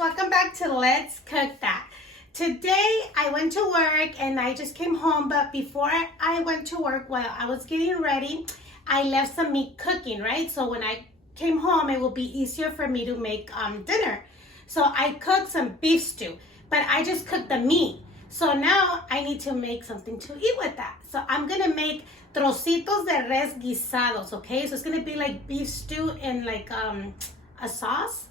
welcome back to Let's Cook That. Today I went to work and I just came home, but before I went to work, while I was getting ready, I left some meat cooking, right? So when I came home, it will be easier for me to make dinner. So I cooked some beef stew, but I just cooked the meat. So now I need to make something to eat with that. So I'm gonna make trocitos de res guisados, okay? So it's gonna be like beef stew in like a sauce.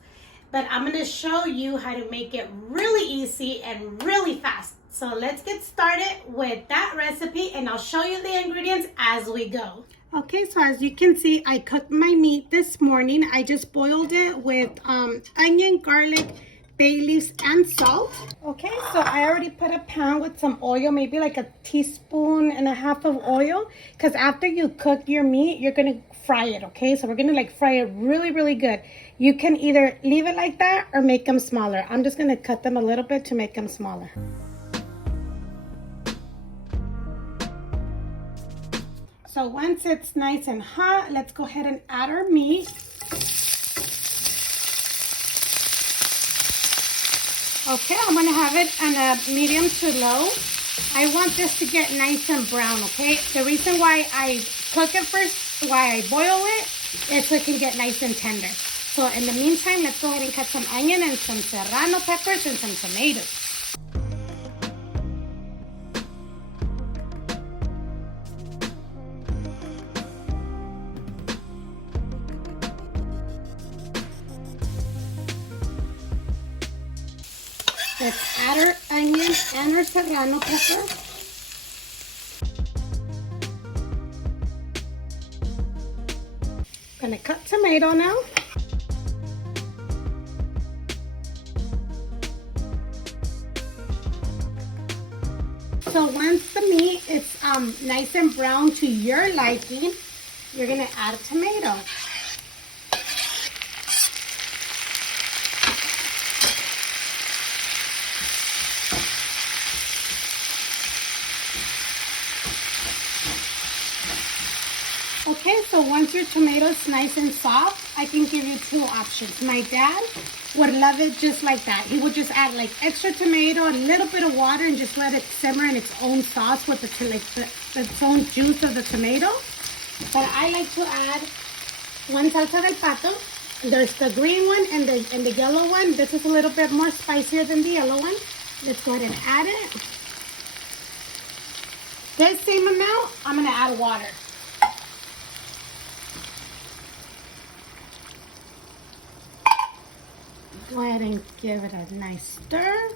But I'm gonna show you how to make it really easy and really fast. So let's get started with that recipe and I'll show you the ingredients as we go. Okay, so as you can see, I cooked my meat this morning. I just boiled it with onion, garlic, bay leaves, and salt. Okay, so I already put a pan with some oil, maybe like a teaspoon and a half of oil, because after you cook your meat, you're gonna fry it, okay? So we're gonna like fry it really, really good. You can either leave it like that or make them smaller. I'm just gonna cut them a little bit to make them smaller. So once it's nice and hot, let's go ahead and add our meat. Okay, I'm gonna have it on a medium to low. I want this to get nice and brown, okay? The reason why I cook it first, why I boil it, is so it can get nice and tender. So in the meantime, let's go ahead and cut some onion and some serrano peppers and some tomatoes. Let's add our onion and our serrano pepper. Gonna cut tomato now. So once the meat is nice and brown to your liking, you're gonna add a tomato. Okay, so once your tomato is nice and soft, I can give you two options. My dad would love it just like that. He would just add like extra tomato, a little bit of water, and just let it simmer in its own sauce with its own juice of the tomato. But I like to add one salsa del pato. There's the green one and the yellow one. This is a little bit more spicier than the yellow one. Let's go ahead and add it. This same amount, I'm gonna add water. Go ahead and give it a nice stir.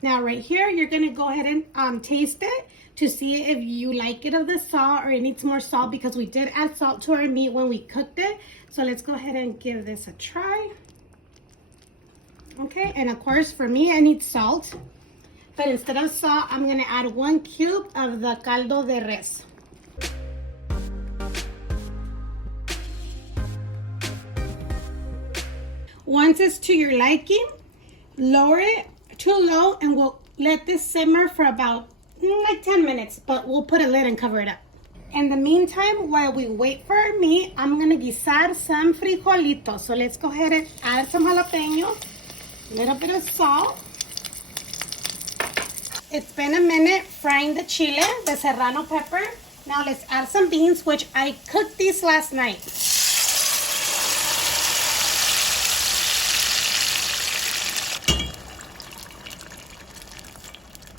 Now right here, you're gonna go ahead and taste it to see if you like it of the salt or it needs more salt, because we did add salt to our meat when we cooked it. So let's go ahead and give this a try. Okay, and of course for me, I need salt. But instead of salt, I'm gonna add 1 cube of the caldo de res. Once it's to your liking, lower it to low and we'll let this simmer for about like 10 minutes, but we'll put a lid and cover it up. In the meantime, while we wait for our meat, I'm gonna guisar some frijolitos. So let's go ahead and add some jalapeno, a little bit of salt. It's been a minute frying the chile, the serrano pepper. Now let's add some beans, which I cooked these last night.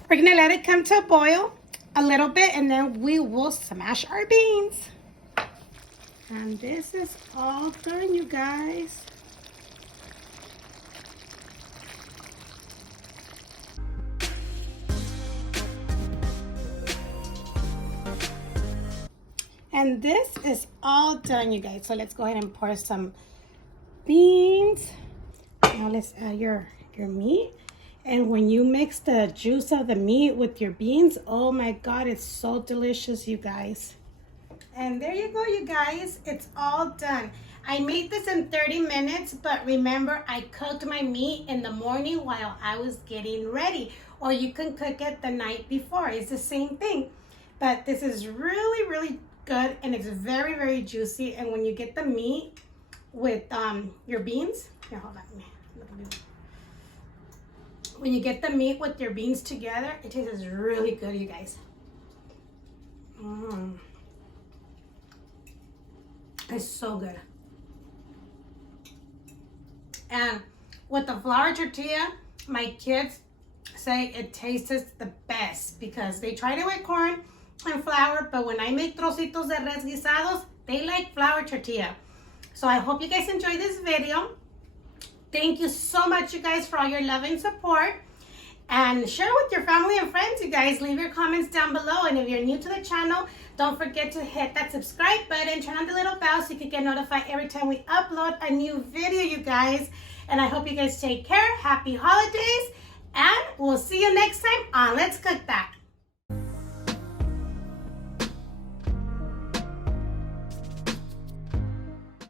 We're gonna let it come to a boil a little bit and then we will smash our beans. And this is all done, you guys. And this is all done, you guys. So let's go ahead and pour some beans. Now let's add your meat. And when you mix the juice of the meat with your beans, oh my God, it's so delicious, you guys. And there you go, you guys. It's all done. I made this in 30 minutes, but remember, I cooked my meat in the morning while I was getting ready. Or you can cook it the night before. It's the same thing. But this is really, really good, and it's very, very juicy. And when you get the meat with your beans, here, hold on, when you get the meat with your beans together, it tastes really good, you guys. It's so good. And with the flour tortilla, my kids say it tastes the best because they tried it with corn and flour, but when I make trocitos de res guisados, they like flour tortilla. So I hope you guys enjoyed this video. Thank you so much, you guys, for all your love and support. And share with your family and friends, you guys. Leave your comments down below. And if you're new to the channel, don't forget to hit that subscribe button. Turn on the little bell so you can get notified every time we upload a new video, you guys. And I hope you guys take care. Happy holidays. And we'll see you next time on Let's Cook That.